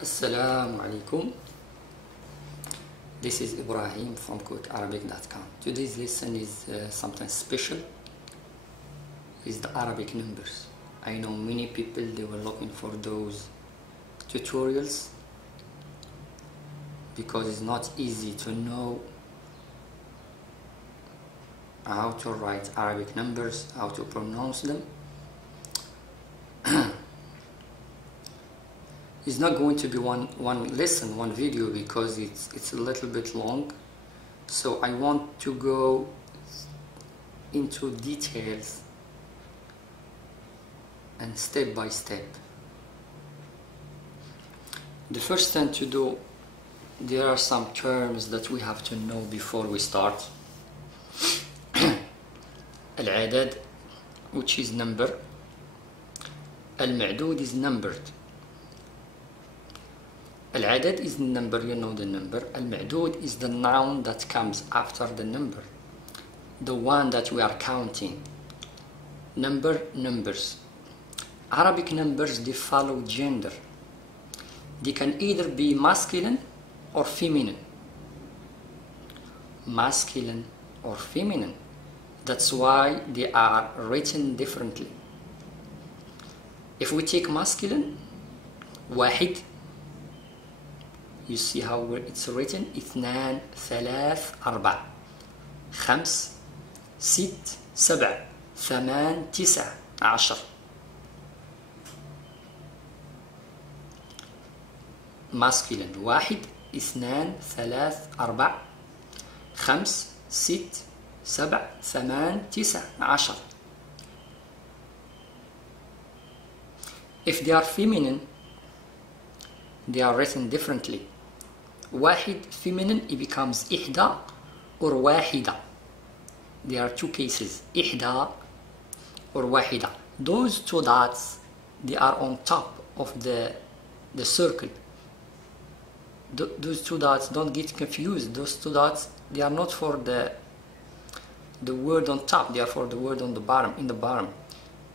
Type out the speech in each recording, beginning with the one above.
Assalamu alaikum. This is Ibrahim from QuickArabic.com. Today's lesson is something special. It's the Arabic numbers. I know many people, they were looking for those tutorials because it's not easy to know how to write Arabic numbers, how to pronounce them. It's not going to be one lesson, one video, because it's a little bit long. So I want to go into details and step by step. The first thing to do, there are some terms that we have to know before we start. Al-adad, which is number. Al-ma'dud is numbered. Al-adad is the number, you know the number. Al-ma'dud is the noun that comes after the number, the one that we are counting. Numbers. Arabic numbers, they follow gender. They can either be masculine or feminine. Masculine or feminine. That's why they are written differently. If we take masculine, واحد, you see how it's written, اثنان ثلاث أربع خمس ست سبع ثمان تسع عشر. masculine واحد اثنان ثلاث أربع خمس ست سبع ثمان تسع عشر. If they are feminine, they are written differently. واحد feminine, it becomes إحدى or واحدة. There are two cases, إحدى or واحدة. Those two dots, they are on top of the circle. Those two dots, don't get confused. Those two dots, they are not for the word on top, they are for the word on the bottom, in the bottom.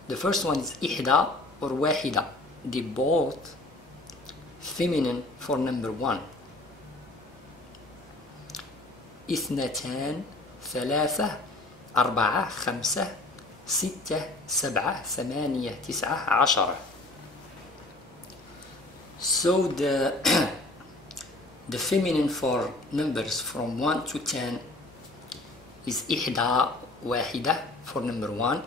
The first one is إحدى or واحدة. They both feminine for number one. اثنتان ثلاثة أربعة خمسة ستة سبعة ثمانية تسعة عشرة. So the feminine for numbers from 1 to 10 is إحدى واحدة for number 1,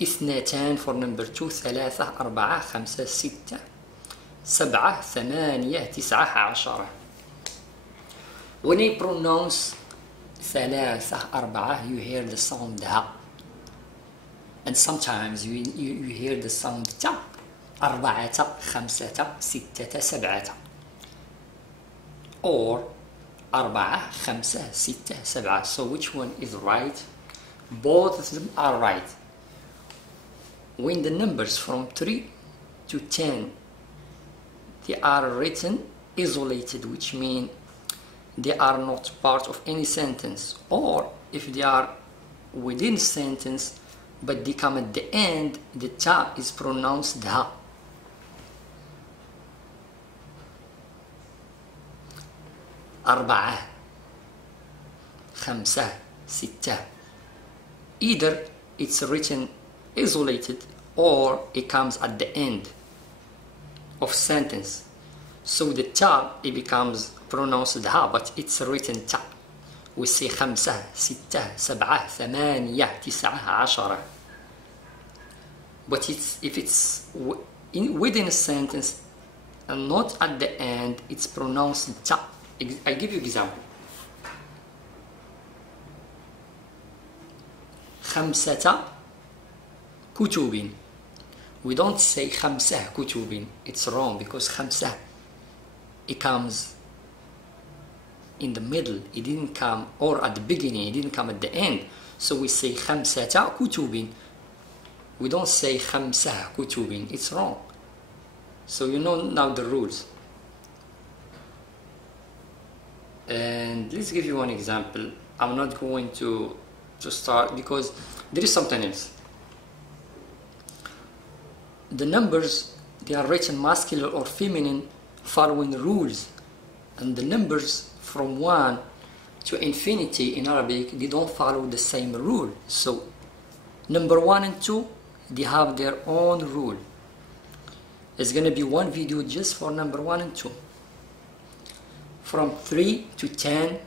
اثنتان for number 2, ثلاثة أربعة خمسة ستة سبعة ثمانية تسعة عشرة. When I pronounce ثلاثة أربعة, you hear the sound ها, and sometimes you hear the sound تا. أربعة خمسة ستة سبعة, or أربعة خمسة ستة سبعة. So which one is right? Both of them are right. When the numbers from 3 to 10, they are written isolated, which means they are not part of any sentence, or if they are within sentence but they come at the end, the ta is pronounced ha. أربعة خمسة ستة. Either it's written isolated or it comes at the end of sentence. So the ta, it becomes pronounced ha, but it's written ta. We say خمسة ستة سبعة ثمانية تسعة عشرة. But if it's within a sentence and not at the end, it's pronounced ta. I give you example. خمسة كتب. We don't say خمسة كتب. It's wrong, because خمسة, it comes in the middle. It didn't come, or at the beginning, it didn't come at the end. So we say خمسة كتب. We don't say خمسة كتب. It's wrong. So you know now the rules. And let's give you one example. I'm not going to start because there is something else. The numbers, they are written masculine or feminine following rules, and the numbers from 1 to infinity in Arabic, they don't follow the same rule. So number 1 and 2, they have their own rule. It's gonna be one video just for number 1 and 2. From 3 to 10,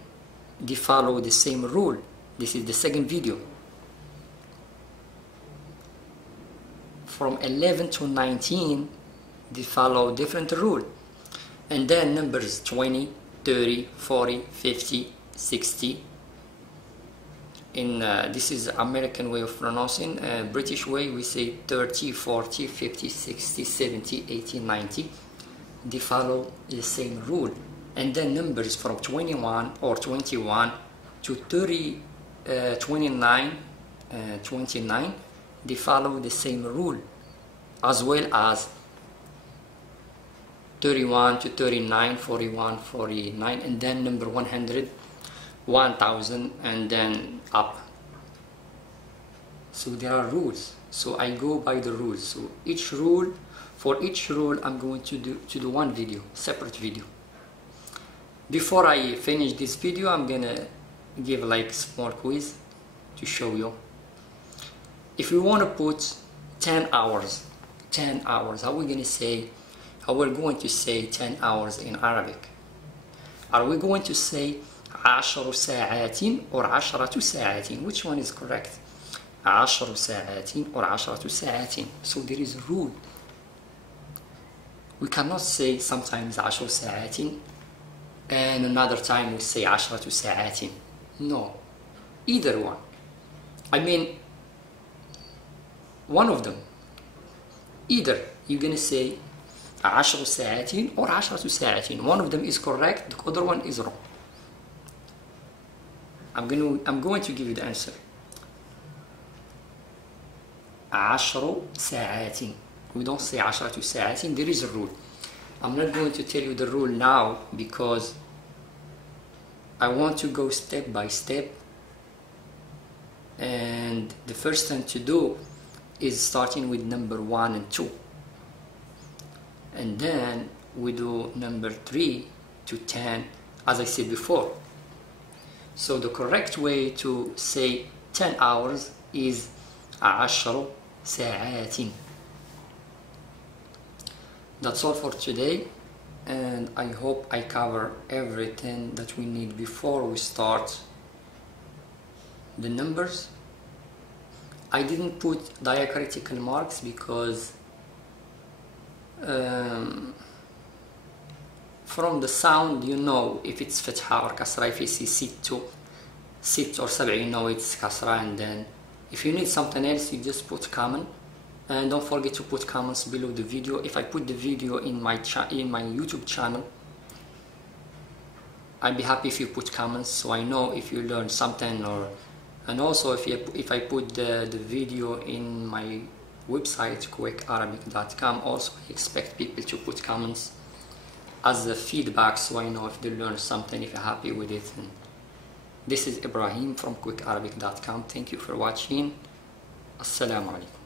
they follow the same rule. This is the second video. From 11 to 19, they follow different rule. And then numbers 20, 30, 40, 50, 60. This is American way of pronouncing. British way, we say 30, 40, 50, 60, 70, 80, 90. They follow the same rule. And then numbers from 21 or 21 to 30, 29, 29, they follow the same rule, as well as 31 to 39, 41, 49, and then number 100, 1000, and then up. So there are rules. So I go by the rules. So for each rule, I'm going to do one video, separate video. Before I finish this video, I'm gonna give like small quiz to show you. If we want to put 10 hours, how are we gonna say? How we're going to say 10 hours in Arabic? Are we going to say 10 ساعات or 10 ساعات? Which one is correct? 10 ساعات or 10 ساعات? So there is a rule. We cannot say sometimes 10 ساعات and another time we say 10 ساعات. No, either one. I mean, one of them. Either you're gonna say 10 ساعات or 10 ساعات. One of them is correct, the other one is wrong. I'm going to give you the answer. 10 ساعات. We don't say 10 ساعات. There is a rule. I'm not going to tell you the rule now because I want to go step by step, and the first thing to do is starting with number 1 and 2, and then we do number 3 to 10 as I said before. So the correct way to say 10 hours is 10 ساعات. That's all for today, and I hope I cover everything that we need before we start the numbers. I didn't put diacritical marks because from the sound you know if it's فتحة or كسرة. If you see ست or سبع, you know it's كسرة. And then if you need something else, you just put comment. And don't forget to put comments below the video. If I put the video in my YouTube channel, I'd be happy if you put comments so I know if you learned something. And also if I put the video in my website quickarabic.com, also I expect people to put comments as a feedback so I know if they learned something, if you're happy with it. And this is Ibrahim from quickarabic.com. Thank you for watching. Assalamu alaikum.